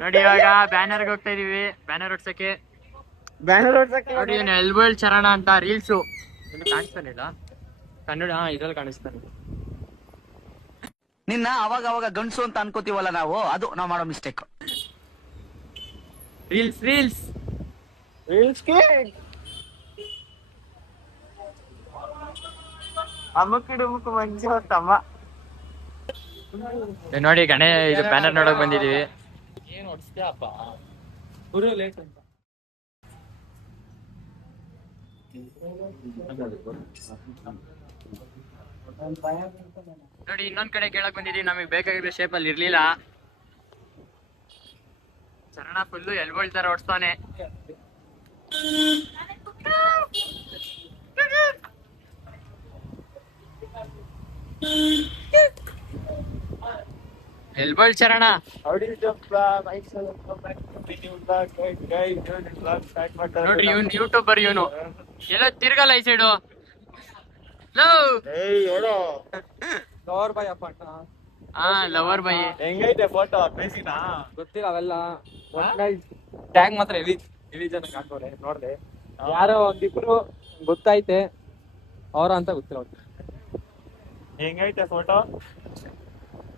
ನೋಡಿ ಇವಾಗ ಬ್ಯಾನರ್ಗೆ ಹೋಗ್ತಾ ಇದೀವಿ, ಬ್ಯಾನರ್ ಹೊಡ್ಸಕ್ಕೆ. ನೋಡಿ ಎಲ್ಬಲ್ ಚರಣ ಅಂತ ರೀಲ್ಸು ಕಾಣಿಸ್ತಾನಿಲ್ಲ ಕನ್ನಡ, ಇದ್ರಲ್ಲಿ ಕಾಣಿಸ್ತಾನೆ. ನಿನ್ನ ಅವಾಗ ಅವಾಗ ಗಂಡ್ಸು ಅಂತ ಅನ್ಕೋತೀವಲ್ಲ ನಾವು, ಅದು ನಾವು ಮಾಡೋ ಮಿಸ್ಟೇಕ್. ರೀಲ್ಸ್ ರೀಲ್ಸ್ ನೋಡಿ ಗಣೇ ಇದು ಬ್ಯಾನರ್ ನೋಡಕ್ ಬಂದಿದೀವಿ. ಏನ್ ಹೊಡ್ಸ್ತೀಯಪ್ಪ ಲೇಟ್ ಅಂತ. ನೋಡಿ ಇನ್ನೊಂದ್ ಕಡೆ ಕೇಳಕ್ ಬಂದಿದೀವಿ, ನಮಗ್ ಬೇಕಾಗಿರೋ ಶೇಪ್ ಅಲ್ಲಿ ಇರ್ಲಿಲ್ಲ. ಚರಣ ಫುಲ್ಲು ಎಲ್ಬೋಳ್ ತರ ಹೊಡ್ಸ್ತಾನೆ. ಎಲ್ಬೋಳ್ ಚರಣ ನೋಡ್ರಿ, ಇವ್ನು ಯೂಟ್ಯೂಬರ್, ಇವನು ಎಲ್ಲ ತಿರ್ಗಲ್ಲ ಈ ಸೈಡು. ಲವರ್ ಬಾಯ್ ಹೆಂಗೈತೆ ಫೋಟೋ ಬೇಸಿನಾ ಗೊತ್ತಿಲ್ಲ ಅವೆಲ್ಲ. ಟ್ಯಾಗ್ ಮಾತ್ರ ಇಳಿ ಜನಕ್ಕೆ ಹಾಕೋರೆ ನೋಡ್ದೆ. ಯಾರೋ ಒಂದಿಬ್ರು ಗೊತ್ತೈತೆ ಅವ್ರ ಅಂತ ಗೊತ್ತಿಲ್ಲ. ಹೆಂಗೈತೆ ಫೋಟೋ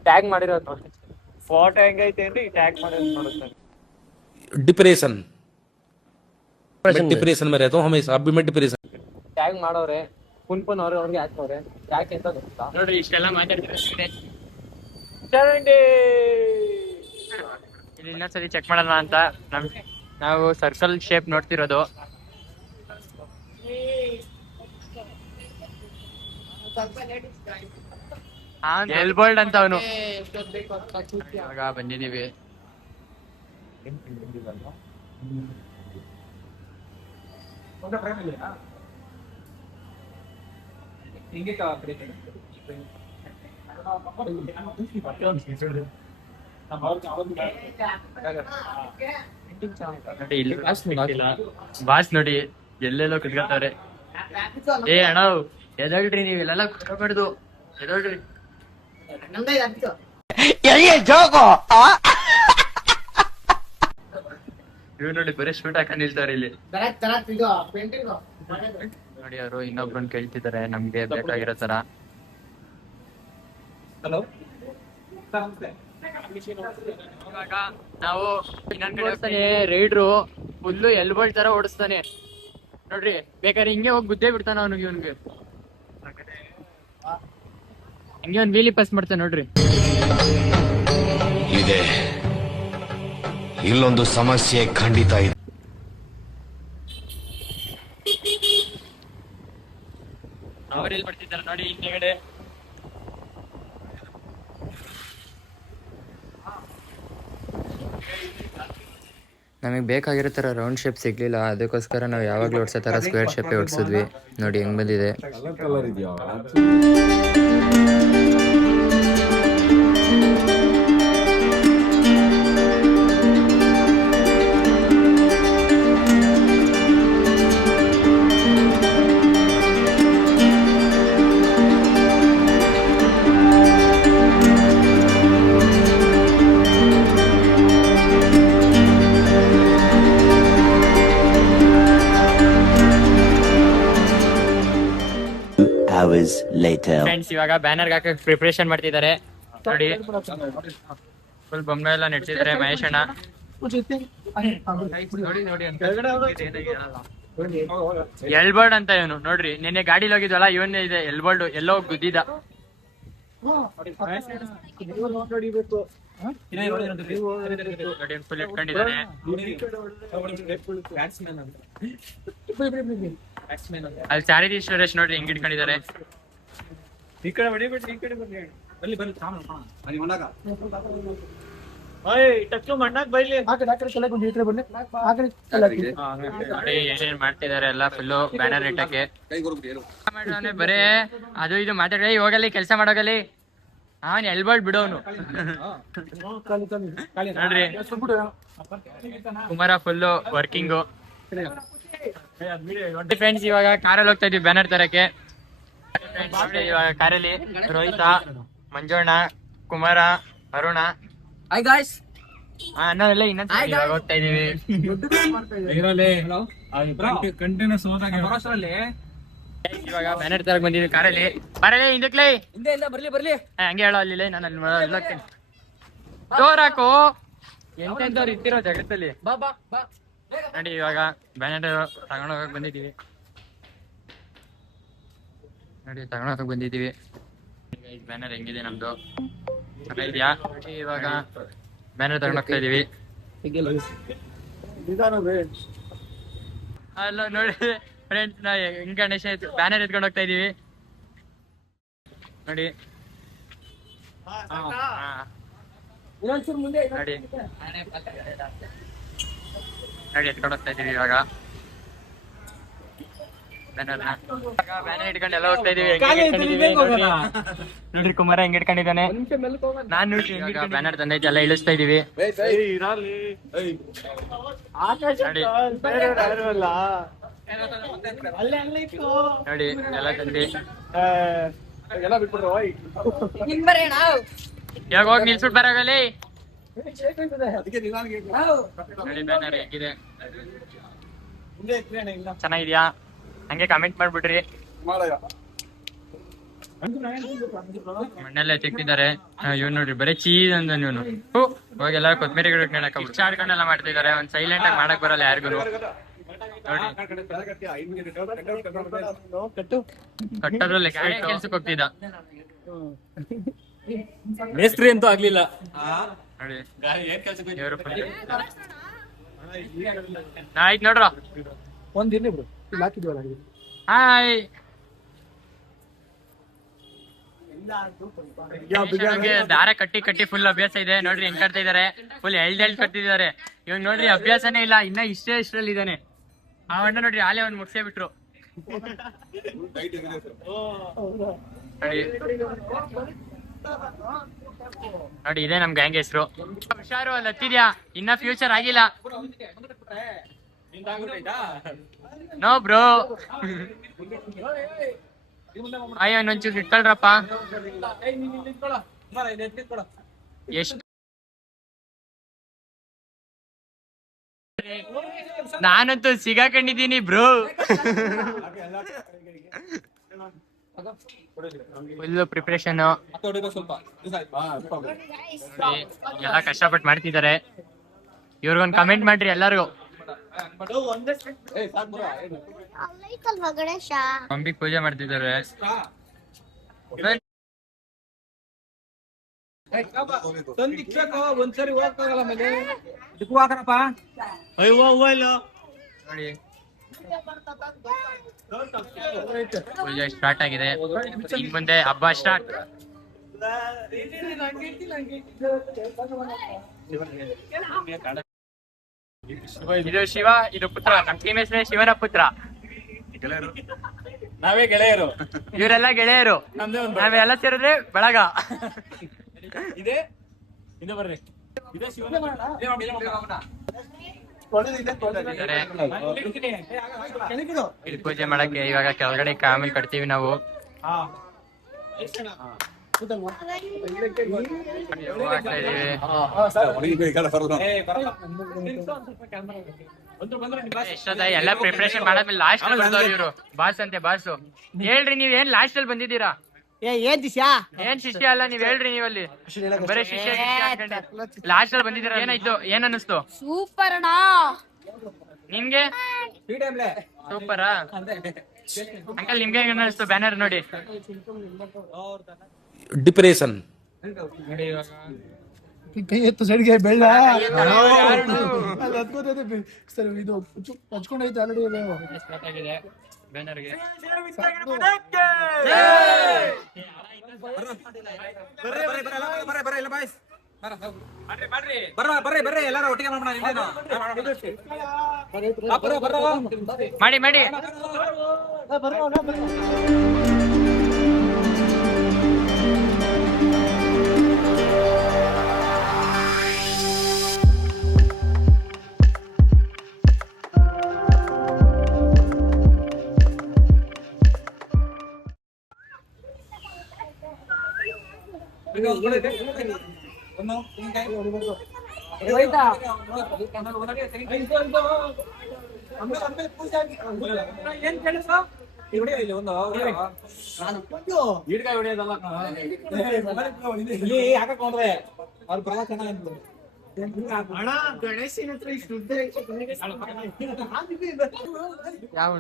ಟ್ಯಾಗ್ ಮಾಡಿರೋದು ನೋಡಿ. ಫೋಟೋ ಹೆಂಗೈತೆ ಅಂದ್ರೆ ಟ್ಯಾಗ್ ಮಾಡಿರೋದು ನೋಡುತ್ತೆ. डिप्रेशन में रहता हूँ हमेशा, अभी मैं डिप्रेशन. ಟ್ಯಾಗ್ ಮಾಡೋರೆ ಪುನ್ ಅವ್ರಿಗೆ ಹಾಕೋರೆ. ಯಾಕೆ ಅಂತ ಗೊತ್ತಾ? ನೋಡ್ರಿ ಇಷ್ಟೆಲ್ಲ ಮಾತಾಡ್ತಿದ್ರೆ ಇಲ್ಲಿ ಇನ್ನೊಂದ್ಸರಿ ಚೆಕ್ ಮಾಡೋಣ ಅಂತ ನಾವು ಸರ್ಕಲ್ ಶೇಪ್ ನೋಡ್ತಿರೋದು. ಎಲ್ಬೋಲ್ಡ್ ಅಂತ ಅವನು. ಇವಾಗ ಬಂದಿದೀವಿ. ನೋಡಿ ಇಲ್ಲಿ ಬಾಸ್ ನೋಡಿ ಎಲ್ಲೆಲ್ಲೋ ಕುತ್ಕೊಳ್ತಾವ್ರೆ. ಏ ಅಣ್ಣ ಎದಳ್ರಿ, ನೀವ್ ಇಲ್ಲೆಲ್ಲ ಕುತ್ಕೊಬಾರ್ದು, ಎದಳ್ರಿ. ಇವ್ ನೋಡಿ ಬರೀ ಶೂಟ್ ಹಾಕೊಂಡ್ ನಿಲ್ತಾವ್ರೆ ಇಲ್ಲಿ. ನೋಡಿ ಅವರು ಇನ್ನೊಬ್ರನ್ನ ಕೇಳ್ತಿದ್ದಾರೆ ನಮ್ಗೆ ಬೇಕಾಗಿರೋ ತರ. ಇವಾಗ ನಾವು ಇನ್ನೊಂದ್ ಕಡೆ ಓಡಿಸ್ತಾನೆ ರೈಡ್ರು, ಫುಲ್ಲು ಎಲ್ಬೋಳ್ ತರ ಓಡಿಸ್ತಾನೆ ನೋಡ್ರಿ. ಬೇಕಾದ್ರೆ ಹಿಂಗೆ ಹೋಗಿ ಗುದ್ದೇ ಬಿಡ್ತಾನ ಅವನಿಗೆ. ಇವನ್ಗೆ ಹಿಂಗೆ ಒಂದ್ ವೀಲಿ ಪಾಸ್ ಮಾಡ್ತಾನೆ ನೋಡ್ರಿ. ಇದೆ ಇಲ್ಲೊಂದು ಸಮಸ್ಯೆ ಖಂಡಿತ ಇದೆ. ಅವ್ರೆಲ್ಲಿ ಬರ್ತಿದ್ದಾರೆ ನೋಡಿ ಹಿಂದೆಗಡೆ. ನಮಗೆ ಬೇಕಾಗಿರೋ ಥರ ರೌಂಡ್ ಶೇಪ್ ಸಿಗ್ಲಿಲ್ಲ, ಅದಕ್ಕೋಸ್ಕರ ನಾವು ಯಾವಾಗಲೂ ಹೊಡ್ಸೋ ಥರ ಸ್ಕ್ವೇರ್ ಶೇಪೇ ಹೊಡ್ಸಿದ್ವಿ. ನೋಡಿ ಹೆಂಗ್ ಬಂದಿದೆ. ಫ್ರೆಂಡ್ಸ್ ಇವಾಗ ಬ್ಯಾನರ್ ಹಾಕಕ್ ಪ್ರಿಪರೇಷನ್ ಮಾಡ್ತಿದ್ದಾರೆ ನೋಡಿ. ಫುಲ್ ಬೊಮ್ಮ ಎಲ್ಲ ನೆಡ್ಸಿದ್ದಾರೆ ಮಹೇಶ್ ಅಣ್ಣ. ಎಲ್ಬೋಲ್ಡ್ ಅಂತ ಇವನು ನೋಡ್ರಿ. ನಿನ್ನೆ ಗಾಡಿಲಿ ಹೋಗಿದ್ವಲ್ಲ, ಇವನ್ನೇ ಇದೆ ಎಲ್ಬೋಲ್ಡ್. ಎಲ್ಲೋ ಗುದ್ದಿದ. ಫುಲ್ ಇಟ್ಕೊಂಡಿದ್ದಾನೆ. ಅಲ್ಲಿ ಚಾರಿಟಿ ಸುರೇಶ್ ನೋಡ್ರಿ ಹೆಂಗ್ ಇಟ್ಕೊಂಡಿದ್ದಾರೆ. ಏನೇನ್ ಮಾಡ್ತಿದಾರೆ ಎಲ್ಲ ಫುಲ್ಲು ಬ್ಯಾನರ್ ಇಟ್ಟಕ್ಕೆ. ಬರೇ ಅದು ಇದು ಮಾತಾಡ ಹೋಗಲಿ, ಕೆಲಸ ಮಾಡೋಗಲಿ. ಅವನ್ ಎಲ್ಬೋಲ್ಡ್ ಬಿಡೋನು ನೋಡ್ರಿ. Kumara full working. ಫ್ರೆಂಡ್ಸ್ ಇವಾಗ ಕಾರಲ್ಲಿ ಹೋಗ್ತಾ ಇದೀವಿ ಬ್ಯಾನರ್ ತರಕ್ಕೆ. ಇವಾಗ ಕಾರಲ್ಲಿ ರೋಹಿತ, ಮಂಜಣ್ಣ, ಕುಮಾರ, ಅರುಣ ಹಾಯ್ ಗಾಯ್ಸ್. ಅನ್ನೋದೆಲ್ಲ ಇನ್ನೊಂದು ಇವಾಗ ಹೋಗ್ತಾ ಇದೀವಿ. ಇವಾಗ ಬ್ಯಾನರ್ ತರಕ್ ಬಂದಿದ್ವಿ ಕಾರಲ್ಲಿ. ಬರಲೇ ಹಿಂದಕ್ಲೇ ಹಿಂದೆ ಇಲ್ಲ, ಬರ್ಲಿ. ಹಂಗೆ ಹೇಳೋ ಅಲ್ಲಿ ನಾನು ಅಲ್ಲಿ ಹೋಗ್ತೀನಿ. ಜೋರ್ ಹಾಕು. ಎಂತೆಂತವ್ರು ಇರ್ತಿರೋ ಜಗತ್ತಲ್ಲಿ. ಬಾ ನೋಡಿ ಇವಾಗ ಬ್ಯಾನರ್ ತಗೊಂಡೋಗಕ್ ಬಂದಿದೀವಿ. ನೋಡಿ ತಗೊಂಡೋಗಕ್ ಬಂದಿದೀವಿ. ಬ್ಯಾನರ್ ಹೆಂಗಿದೆ ನಮ್ದು ಚೆನ್ನಾಗಿದ್ಯಾ? ಇವಾಗ ಬ್ಯಾನರ್ ತಗೊಂಡೋಗ್ತಾ ಇದೀವಿ. ಅಲ್ಲ ನೋಡಿ ಫ್ರೆಂಡ್ಸ್, ನಾ ಹೆಂಗ್ ಗಣೇಶ ಬ್ಯಾನರ್ ಎತ್ಕೊಂಡು ಹೋಗ್ತಾ ಇದೀವಿ ನೋಡಿ. ಇನ್ನೊಂಚೂರು ಮುಂದೆ ನೋಡಿ ನೋಡಿ ಎತ್ಕೊಂಡು ಹೋಗ್ತಾ ಇದೀವಿ ಇವಾಗ ಬ್ಯಾನರ್ ಇಟ್ಕೊಂಡು ಎಲ್ಲ ಹೋಗ್ತಾ ಇದೀವಿ. ನೋಡ್ರಿ ಕುಮಾರ ಹೆಂಗ್ ಇಟ್ಕೊಂಡಿದ್ದಾನೆ. ನಾನ್ ನೋಡ್ರಿ ಬ್ಯಾನರ್ ತಂದೈತೆ ಎಲ್ಲ ಇಳಿಸ್ತಾ ಇದೀವಿ. ನೋಡಿ ಎಲ್ಲ ತಂದಿ ಇವಾಗ ಹೋಗಿ ನಿಲ್ಸ್ಬಿಟ್ ಬರಾಗಲ್ಲಿ. ನೋಡಿ ಬ್ಯಾನರ್ ಹೇಗಿದೆ, ಚೆನ್ನಾಗಿದ್ಯಾ? ಹಂಗೆ ಕಮೆಂಟ್ ಮಾಡ್ಬಿಟ್ರಿ. ಮಣ್ಣೆಲ್ಲ ತೆಗ್ದಿದ್ದಾರೆ. ಇವ್ನು ನೋಡ್ರಿ ಬರೀ ಚೀಸ್ ಅಂತ ಇವನು. ಹೋಗಿ ಎಲ್ಲ ಕೊತ್ಮಿರಿ ಗಿಡ ನೆಡಕ ಹುಚ್ಚಾಡ್ಕೊಂಡೆಲ್ಲ ಮಾಡ್ತಿದ್ದಾರೆ. ಒಂದ್ ಸೈಲೆಂಟ್ ಆಗಿ ಮಾಡಕ್ ಬರಲ್ಲ ಯಾರಿಗೂ. ನೋಡಿ ಕಟ್ಟೋದ್ರಲ್ಲಿ ಕೆಲ್ಸಕ್ಕೆ ಹೋಗ್ತಿದ್ದ ಮೇಸ್ತ್ರಿ ಅಂತೂ ಆಗ್ಲಿಲ್ಲ. ನೋಡಿ ಇವರು ಆಯ್ತು ನೋಡ್ರ. ಒಂದಿರ್ಲಿ ಬ್ರೋ, ಇಲ್ಲಿ ಹಾಕಿದ್ವಲ್ಲ. ಹಾಯ್ ದಾರ ಕಟ್ಟಿ ಫುಲ್ ಅಭ್ಯಾಸ ಇದೆ. ನೋಡ್ರಿ ಹೆಂಗ್ ಕಟ್ತಾ ಇದಾರೆ. ಫುಲ್ ಎಳ್ದ್ ಕಟ್ತಿದ್ದಾರೆ. ಇವಾಗ ನೋಡ್ರಿ ಅಭ್ಯಾಸನೇ ಇಲ್ಲ, ಇನ್ನ ಇಷ್ಟರಲ್ಲಿ ಇದ್ದಾನೆ. ಆ ಅಣ್ಣ ನೋಡ್ರಿ ಆಲೆ ಒಂದ್ ಮುಗ್ಸೇ ಬಿಟ್ರು. ನೋಡಿ ಇದೇ ನಮ್ ಗ್ಯಾಂಗ್ ಹೆಸರು. ಹುಷಾರು ಅಲ್ಲಿ ಹತ್ತಿದ್ಯಾ, ಇನ್ನ ಫ್ಯೂಚರ್ ಆಗಿಲ್ಲ. No bro. ಅಯ್ಯೋ ಇನ್ನೊಂಚೂರು ಇಟ್ಕೊಳ್ರಪ್ಪ. ಎಷ್ಟು ನಾನಂತೂ ಸಿಗಾಕೊಂಡಿದ್ದೀನಿ ಬ್ರೋ. ಫುಲ್ ಪ್ರಿಪ್ರೇಷನ್ ಎಲ್ಲ ಕಷ್ಟಪಟ್ಟು ಮಾಡ್ತಿದ್ದಾರೆ. ಇವ್ರಿಗೊಂದು ಕಮೆಂಟ್ ಮಾಡ್ರಿ ಎಲ್ಲರಿಗೂ. ಅಂಬಿಗ್ ಪೂಜೆ ಮಾಡ್ತಿದ್ದಾರೆ. ಒಂದ್ಸರಿ ಹೋಗಲ್ಲ ಮೇಲೆ ನೋಡಿ ಪೂಜೆ ಸ್ಟಾರ್ಟ್ ಆಗಿದೆ. ಇನ್ ಮುಂದೆ ಹಬ್ಬ ಸ್ಟಾರ್ಟ್. ಇದು ಶಿವ, ಇದು ಪುತ್ರ. ನಮ್ ಟೀಮ್ ಹೆಸರೇ ಶಿವನ ಪುತ್ರ. ನಾವೇ ಗೆಳೆಯರು, ಇವರೆಲ್ಲ ಗೆಳೆಯರು. ನಾವೆಲ್ಲ ಸೇರಿದ್ರೆ ಬಳಗ. ಇದೆ ಇದು ಬರ್ರಿ. ಇದು ಪೂಜೆ ಮಾಡಕ್ಕೆ ಇವಾಗ ಕೆಳಗಡೆ ಆಮೇಲೆ ಕಟ್ತೀವಿ ನಾವು. ಎಲ್ಲ ಪ್ರಿಪರೇಷನ್ ಮಾಡಾದ್ಮೇಲೆ ಲಾಸ್ಟ್ ಅಲ್ಲಿ ಇವ್ರು ಬಾಸ್ ಅಂತೆ. ಬಾಸು ಹೇಳ್ರಿ, ನೀವ್ ಏನ್ ಲಾಸ್ಟ್ ಅಲ್ಲಿ ಬಂದಿದ್ದೀರಾ? ಏನ್ ಶಿಷ್ಯ ಅಲ್ಲ, ನೀವ್ ಹೇಳ್ರಿ. ನೀವಲ್ಲಿ ಬರೀ ಶಿಷ್ಯ ಲಾಸ್ಟ್ ಅಲ್ಲಿ ಬಂದಿದ್ದೀರಾ. ಏನಾಯ್ತು, ಏನ್ ಅನ್ನಿಸ್ತು? ಸೂಪರ್ ಅಣ್ಣ. ನಿಮ್ಗೆ ಸೂಪರಾ ಅಂಕಲ್? ನಿಮ್ಗೆ ಹೆಂಗ ಅನ್ನಿಸ್ತು ಬ್ಯಾನರ್ ನೋಡಿ? डिप्रेशन ಕೈ ಎತ್ತು ಸೈಡ್ಗೆ ಬೆಳ್ಳ ಸರ್ ಇದು ಹಚ್ಕೊಂಡೈತೆ ಆಲ್ರೆಡಿ. ಬ್ಯಾನರ್ಗೆ ಬರ್ರಿ ಎಲ್ಲಾರು ಒಟ್ಟಿಗೆ ಮಾಡಿ ಮಾಡಿ. ಏನ್ ಕೆಲಸ ಇಲ್ಲಿ ಹಾಕೊಂಡ್ರೆ ಅವ್ರು ಬಹಳ ಚೆನ್ನಾಗಿ ಅಣ್ಣ ಗಣೇಶನ ಹತ್ರ ಇಷ್ಟು ಉದ್ದ ಯಾವ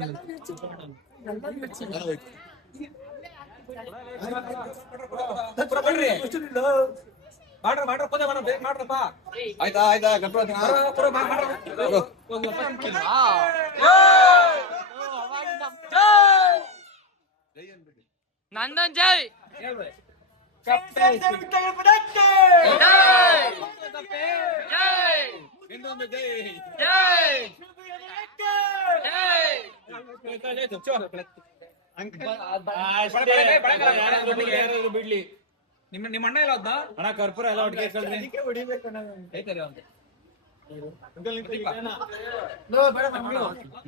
ಮಾಡ್ರ ಪೂಜೆ ಮಾಡೋ ಬೇಗ ಮಾಡ್ರಪ್ಪ. ಆಯ್ತಾ ಆಯ್ತಾ ನಂದನ್ ಜೈ ಬಿಡ್ಲಿ. ನಿಮ್ಮ ಅಣ್ಣ ಎಲ್ಲ ಅಣ್ಣ ಕರ್ಪೂರ ಎಲ್ಲ ಒಟ್ಟಿಗೆ ಹೊಡಿಬೇಕು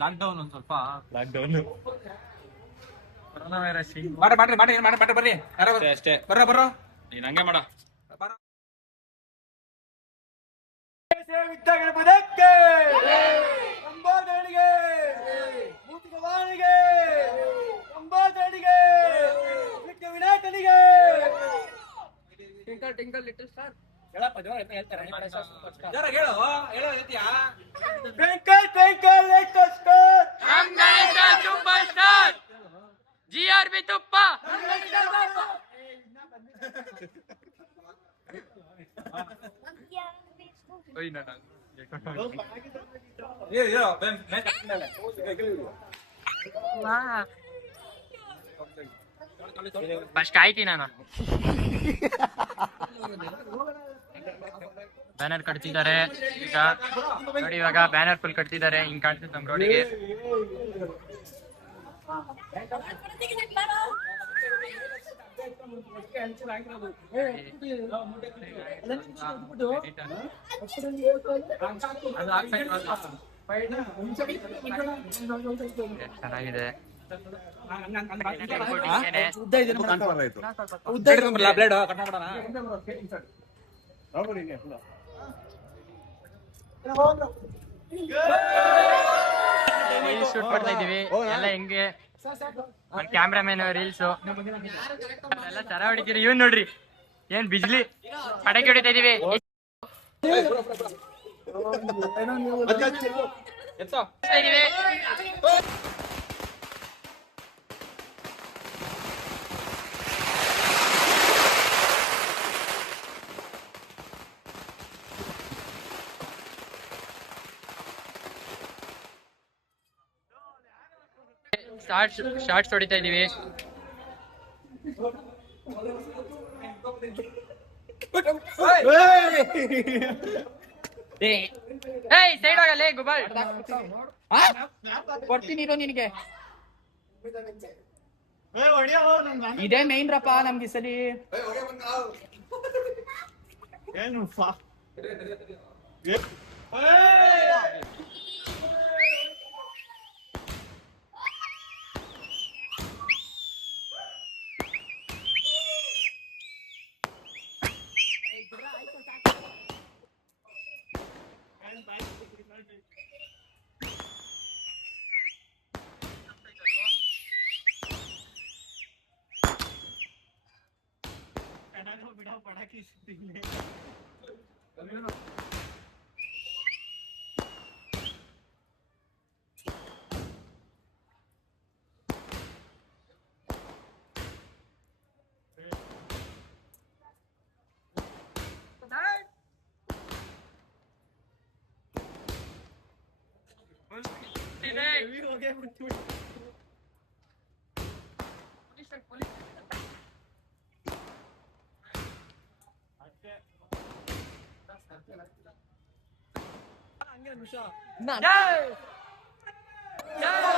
ಲಾಕ್ಡೌನ್ ಒಂದ್ ಸ್ವಲ್ಪ ಕೊರೋನಾ ವೈರಸ್ ಮಾಡ್ರಿ ಬರ್ರಿ ಅಷ್ಟೇ ಬರ್ರೋ ನೀನ್ ಹಂಗೆ ಮಾಡ GRB ತುಪ್ಪ ಫಸ್ಟ್ ಆಯ್ತಿ ನಾನು ಬ್ಯಾನರ್ ಕಟ್ತಿದ್ದಾರೆ ಈಗ ನೋಡಿ. ಇವಾಗ ಬ್ಯಾನರ್ ಫುಲ್ ಕಟ್ತಿದ್ದಾರೆ, ಹಿಂಗ್ ಕಾಣ್ತಿತ್ತು ನಮ್ ರೋಡಿಗೆ. ಚೆನ್ನಾಗಿದೆ. ಶೂಟ್ ಮಾಡ್ತಾ ಇದೀವಿ ಎಲ್ಲ ಹೆಂಗೆ ಒಂದ್ ಕ್ಯಾಮ್ರಾಮನ್ ರೀಲ್ಸ್ ಎಲ್ಲ ತರ ಹೊಡಿತೀರಿ. ಇವನ್ ನೋಡ್ರಿ ಏನ್ ಬಿಜ್ಲಿ ಪಟಾಕಿ ಹೊಡಿತಾ ಇದೀವಿ. ಶಾರ್ಟ್ಸ್ ಹೊಡಿತಾ ಇದೀವಿ. ಏಯ್ ಸೈಡ್ ಹೋಗಲ್ಲ ಗುಬಲ್ ಕೊಡ್ತೀನಿ ನಿನಗೆ. ಇದೇ ಮೈನ್ ರಪ್ಪ ನಮ್ಗೆ ಸಲಿ. ಏನು ಪಟಾಕಿ ಜೈ